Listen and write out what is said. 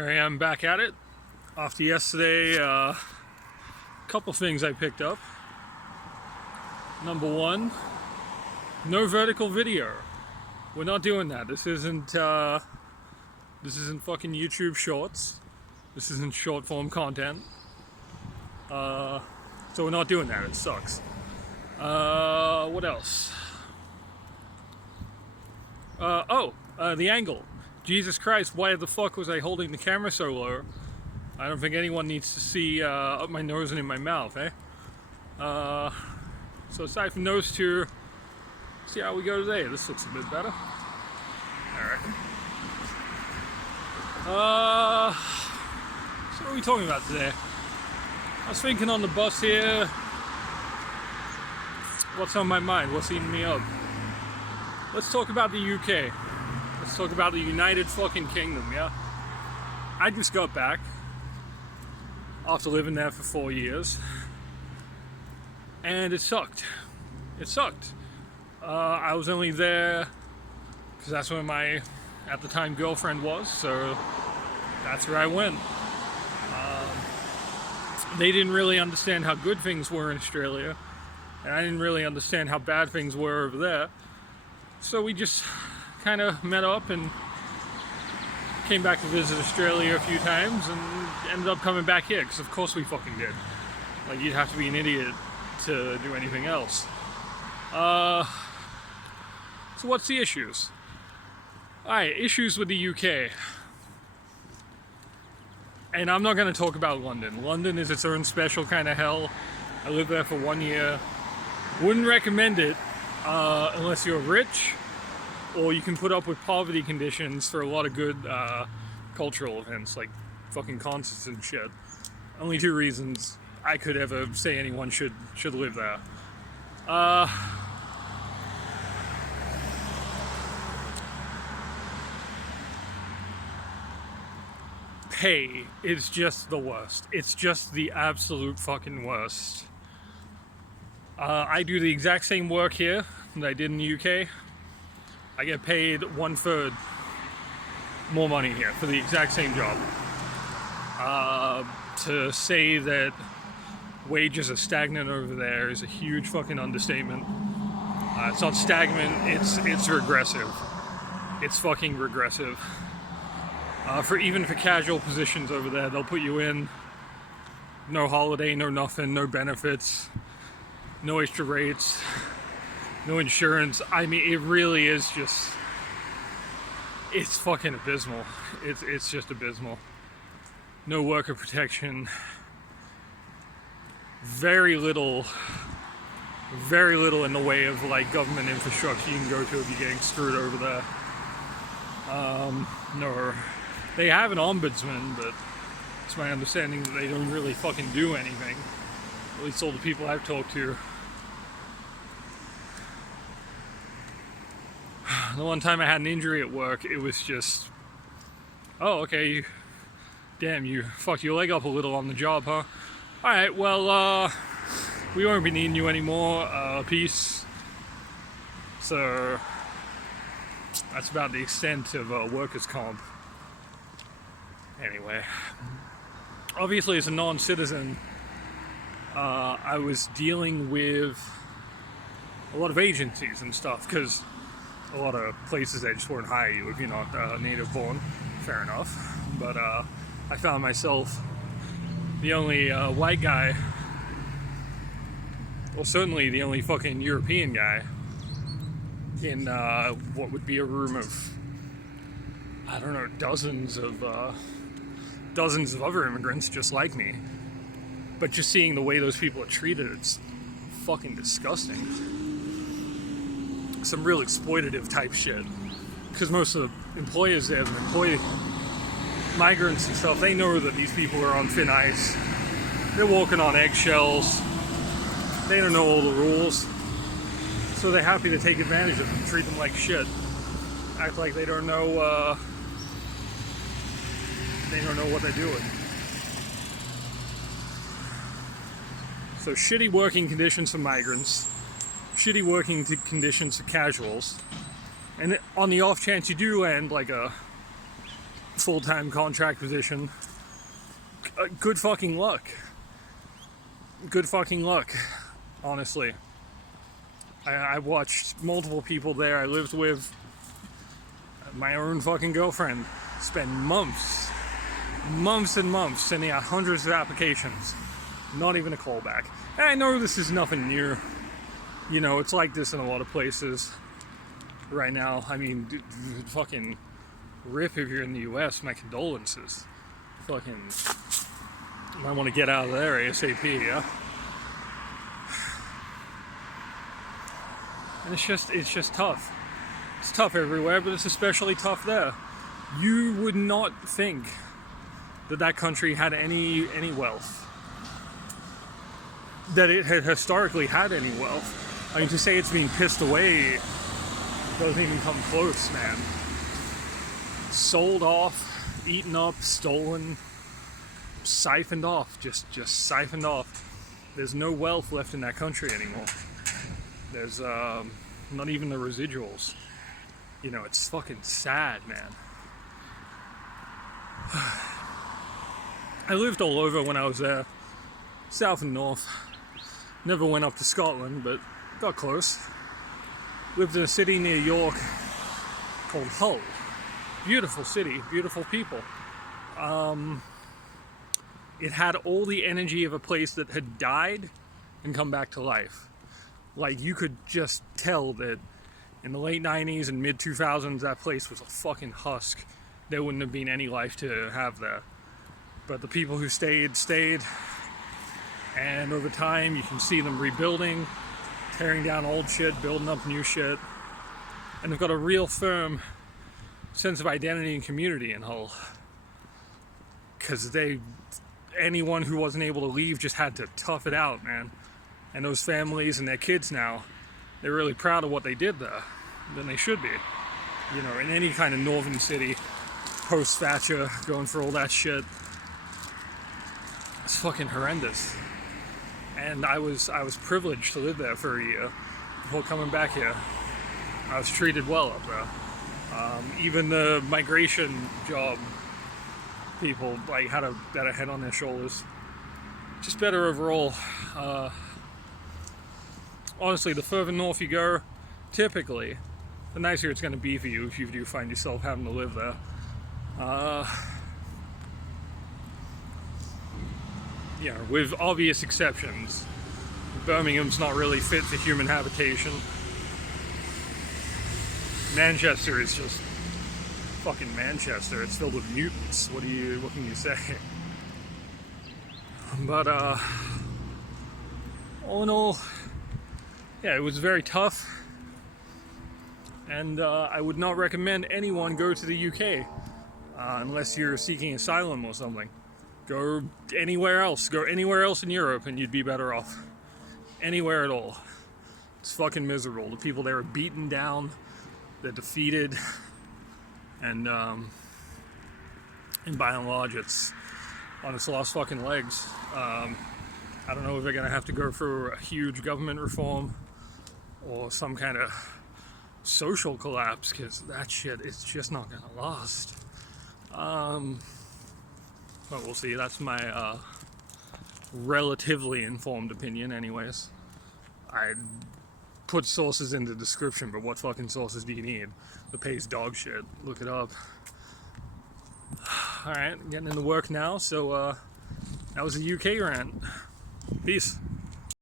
Here I am back at it. After yesterday, a couple things I picked up. Number one, no vertical video. We're not doing that. This isn't fucking YouTube Shorts. This isn't short form content. So we're not doing that. It sucks. What else? The angle. Jesus Christ, why the fuck was I holding the camera so low? I don't think anyone needs to see up my nose and in my mouth, eh? So aside from those two, see how we go today. This looks a bit better. Alright. So what are we talking about today? I was thinking on the bus here, what's on my mind? What's eating me up? Let's talk about the UK. Let's talk about the United fucking Kingdom, yeah? I just got back after living there for 4 years, and it sucked. It sucked. I was only there because that's where my, at the time, girlfriend was, so that's where I went. They didn't really understand how good things were in Australia, and I didn't really understand how bad things were over there. So we just kind of met up and came back to visit Australia a few times and ended up coming back here, because of course we fucking did. Like, you'd have to be an idiot to do anything else. So what's the issues? Alright, issues with the UK. And I'm not going to talk about London. London is its own special kind of hell. I lived there for 1 year. Wouldn't recommend it unless you're rich, or you can put up with poverty conditions for a lot of good cultural events, like fucking concerts and shit. Only two reasons I could ever say anyone should live there. Pay is just the worst. It's just the absolute fucking worst. I do the exact same work here that I did in the UK. I get paid 1/3 more money here for the exact same job. To say that wages are stagnant over there is a huge fucking understatement. It's not stagnant, it's regressive. It's fucking regressive. Even for casual positions over there, they'll put you in, no holiday, no nothing, no benefits, no extra rates, no insurance. I mean, it really is just, it's fucking abysmal. It's just abysmal. No worker protection. Very little in the way of like government infrastructure you can go to if you're getting screwed over there. No, they have an ombudsman, but it's my understanding that they don't really fucking do anything. At least all the people I've talked to. The one time I had an injury at work, it was just, oh, okay, damn, you fucked your leg up a little on the job, huh? Alright, well, we won't be needing you anymore, peace. So, that's about the extent of workers' comp. Anyway, obviously as a non-citizen, I was dealing with a lot of agencies and stuff, because a lot of places they just won't hire you if you're not native born. Fair enough. But I found myself the only white guy, well, certainly the only fucking European guy in what would be a room of, I don't know, dozens of other immigrants just like me. But just seeing the way those people are treated, it's fucking disgusting. Some real exploitative type shit. Because most of the employers there that employ migrants and stuff, they know that these people are on thin ice. They're walking on eggshells. They don't know all the rules. So they're happy to take advantage of them, treat them like shit. Act like they don't know what they're doing. So shitty working conditions for migrants, shitty working conditions for casuals, and on the off chance you do land like a full-time contract position. Good fucking luck. Good fucking luck, honestly. I watched multiple people there. I lived with my own fucking girlfriend. Spent months and months sending out hundreds of applications. Not even a callback. And I know this is nothing new. You know, it's like this in a lot of places right now. I mean, fucking rip if you're in the US. My condolences. Fucking might want to get out of there ASAP, yeah? And it's just tough. It's tough everywhere, but it's especially tough there. You would not think that country had any wealth. That it had historically had any wealth. I mean, to say it's being pissed away doesn't even come close, man. Sold off, eaten up, stolen, siphoned off, just siphoned off. There's no wealth left in that country anymore. There's not even the residuals. You know, it's fucking sad, man. I lived all over when I was there, south and north. Never went up to Scotland, but got close. Lived in a city near York called Hull. Beautiful city, beautiful people. It had all the energy of a place that had died and come back to life. Like, you could just tell that in the late 90s and mid 2000s, that place was a fucking husk. There wouldn't have been any life to have there. But the people who stayed. And over time, you can see them rebuilding, tearing down old shit, building up new shit. And they've got a real firm sense of identity and community in Hull. Because anyone who wasn't able to leave just had to tough it out, man. And those families and their kids now, they're really proud of what they did there. Then they should be. You know, in any kind of northern city, post-Thatcher, going for all that shit. It's fucking horrendous. And I was privileged to live there for a year before coming back here. I was treated well up there. Even the migration job people like had a better head on their shoulders. Just better overall. Honestly, the further north you go, typically, the nicer it's going to be for you if you do find yourself having to live there. Yeah, with obvious exceptions. Birmingham's not really fit for human habitation. Manchester is just fucking Manchester. It's filled with mutants. What can you say? But all in all, yeah, it was very tough, and I would not recommend anyone go to the UK unless you're seeking asylum or something. Go anywhere else. Go anywhere else in Europe and you'd be better off. Anywhere at all. It's fucking miserable. The people there are beaten down, they're defeated, and by and large it's on its last fucking legs. I don't know if they're gonna have to go through a huge government reform or some kind of social collapse, because that shit is just not gonna last. But we'll see. That's my relatively informed opinion anyways. I put sources in the description, but what fucking sources do you need? The pay's dog shit. Look it up. Alright, getting into work now, so that was a UK rant. Peace.